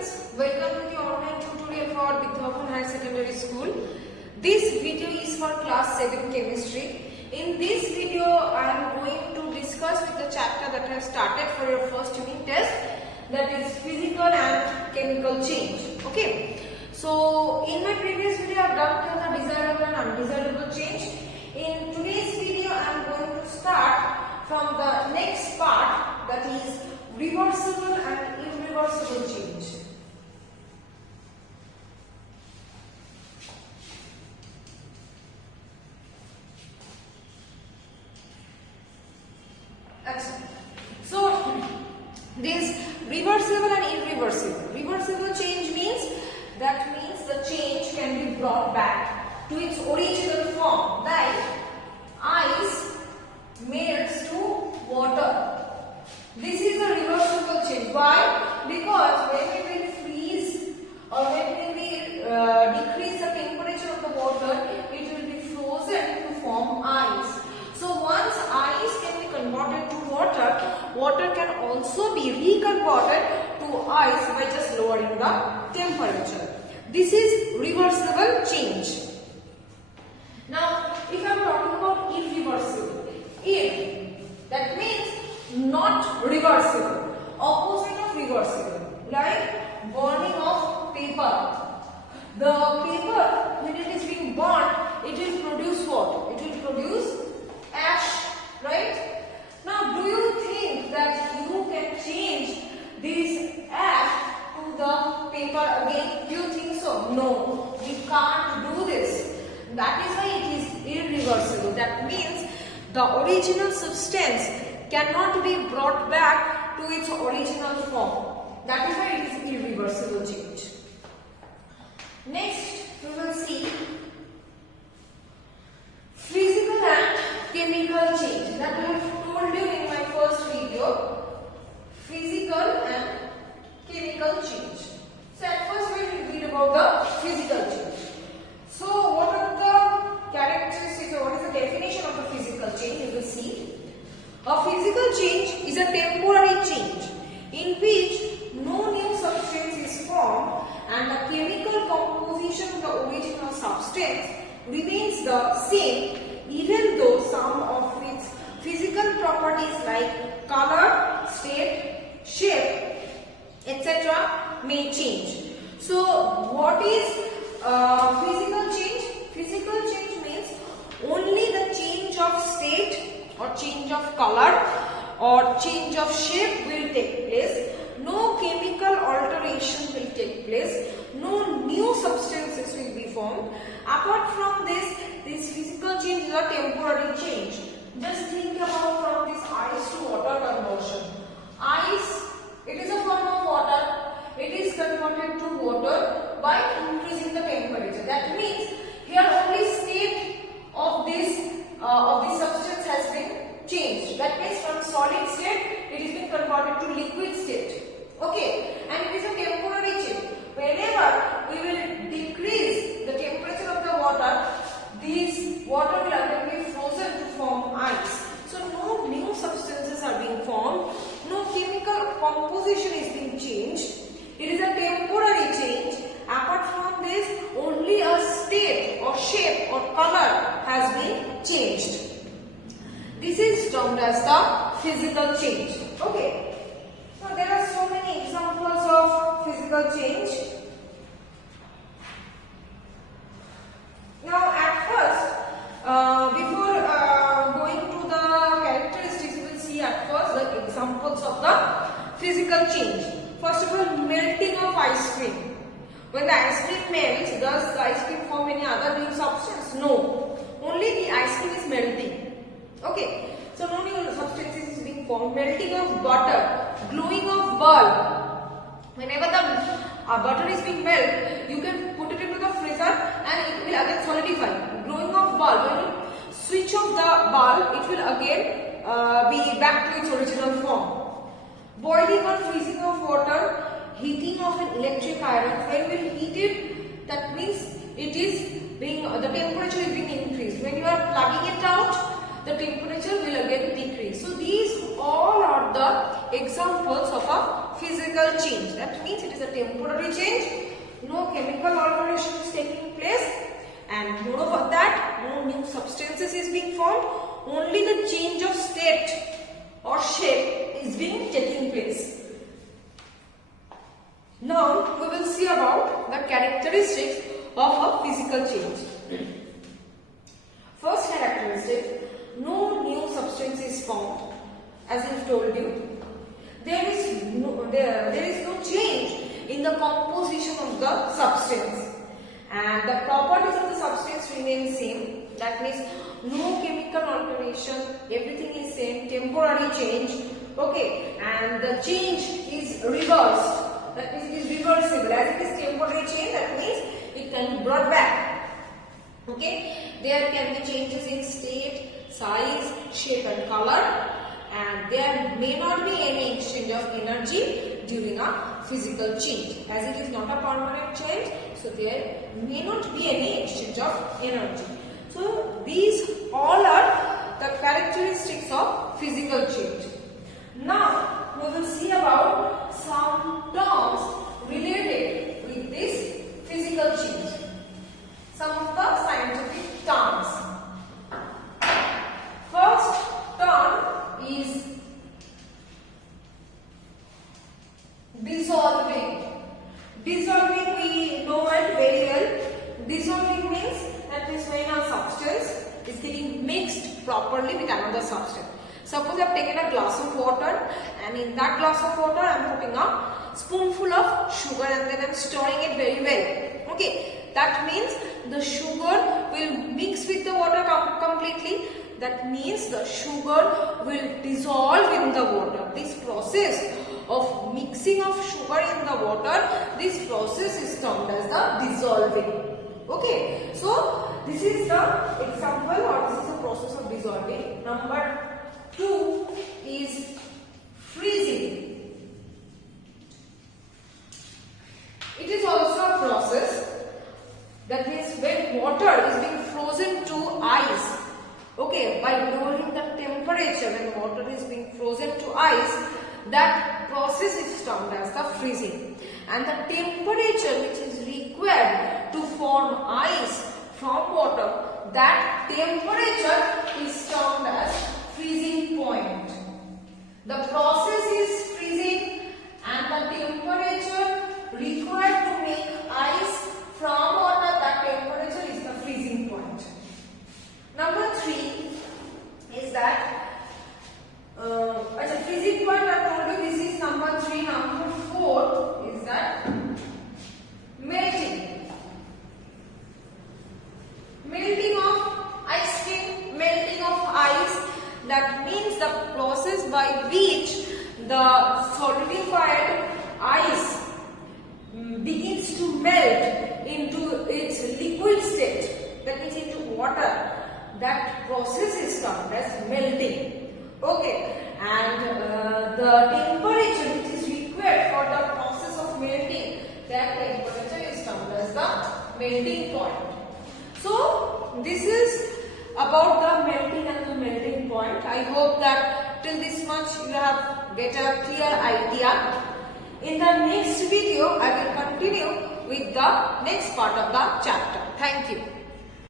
students, welcome to the online tutorial for Vidyavan Higher Secondary School. This video is for class 7 chemistry. In this video I am going to discuss with the chapter that I have started for your first unit test, that is physical and chemical change. Okay. So in my previous video I have done the desirable and undesirable change. In today's video I am going to start from the next part, that is reversible and irreversible change. Excellent. So this reversible and irreversible. Reversible change means the change can be brought back to its original form, like ice melts to water. This is a reversible change. Why? Because when it will freeze or when we decrease the temperature of the water, it will be frozen to form ice. So once ice can be converted to water, water can also be reconverted to ice by just lowering the temperature. This is reversible change. Now, if I am talking about irreversible, that means not reversible, opposite of reversible, like burning of paper. The paper, when it is being burnt, it will produce what? It will produce ash, right? Now, do you think that you can change this ash to the paper again? Do you think so? No, we can't do this. That is why it is irreversible. That means the original substance cannot be brought back to its original form. That is why it is irreversible change. Next, we will see physical and chemical change. That I have told you in my first video. Physical and chemical change. So at first we will read about the physical change. So what are the characteristics or what is the definition of a physical change? You will see. A physical change is a temporary change in which no new substance is formed and the chemical composition of the original substance remains the same, even though some of its physical properties like color, state, shape, etc. may change. So what is physical change? Physical change means only the change of state or change of color or change of shape will take place. No chemical alteration will take place. No new substances will be formed. Apart from this physical change is a temporary change. Just think about from this ice to water conversion. Ice, it is a form of water. It is converted to water by increasing the temperature. That means here only state of this substance has been changed. That means from solid state it is being converted to liquid state. Okay, and it is a temporary change. Whenever we will decrease the temperature of the water, this water will again be frozen to form ice. So no new substances are being formed. No chemical composition is being changed. It is a temporary change. Apart from this, only a state or shape or color has been changed. This is termed as the physical change. Okay. Now there are so many examples of physical change. Now at first, before going to the characteristics, we will see at first the examples of the physical change. First of all, melting of ice cream. When the ice cream melts, does the ice cream form any other new substance? No. Only the ice cream is melting. Okay. So no new substances is being formed. Melting of butter, glowing of bulb. Whenever the butter is being melted, you can put it into the freezer and it will again solidify. Glowing of bulb, when you switch off the bulb, it will again be back to its original form. Boiling or freezing of water, heating of an electric iron. When we heat it, that means it is being the temperature is being increased. When you are plugging it out, the temperature will again decrease. So these all are the examples of a physical change. That means it is a temporary change. No chemical alteration is taking place, and moreover that no new substances is being formed. Only the change of state or shape is being taking place. Now we will see about the characteristics of a physical change. First characteristic, no new substance is formed. As I have told you, there is no change in the composition of the substance, and the properties of the substance remain same. That means no chemical alteration, everything is same, temporary change. Okay, and the change is reversed. That means it is reversible. As it is temporary change, that means it can be brought back. Okay, there can be changes in state, size, shape and color, and there may not be any exchange of energy during a physical change. As it is not a permanent change, so there may not be any exchange of energy. So these all are the characteristics of physical change. Now we will see about some terms related with this physical change. Some of the scientific terms. First term is dissolving. Dissolving, we know it very well. Dissolving means that is when a substance is getting mixed properly with another substance. Suppose I have taken a glass of water, and in that glass of water I am putting a spoonful of sugar, and then I am stirring it very well. Okay, that means the sugar will mix with the water completely. That means the sugar will dissolve in the water. This process of mixing of sugar in the water, this process is termed as the dissolving. Okay, so this is the example, or this is the process of dissolving. Number 2 is freezing. It is also a process. That means when water is being frozen to ice. Okay, by lowering the temperature, when water is being frozen to ice, that process is termed as the freezing. And the temperature which is required to form ice from water, that temperature is termed as freezing point. The process is freezing, and the temperature required to make ice from water, that temperature is the freezing point. Number 3 is that as a freezing point, I told you this is number 3. Number 4 is that melting. Melting of ice cream, melting of ice. That means the process by which the solidified ice begins to melt into its liquid state. That means into water. That process is termed as melting. Okay, and the temperature which is required for the process of melting, that temperature is termed as the melting point. So this is about the melting and the melting point. I hope that till this much you have get a clear idea. In the next video, I will continue with the next part of the chapter. Thank you.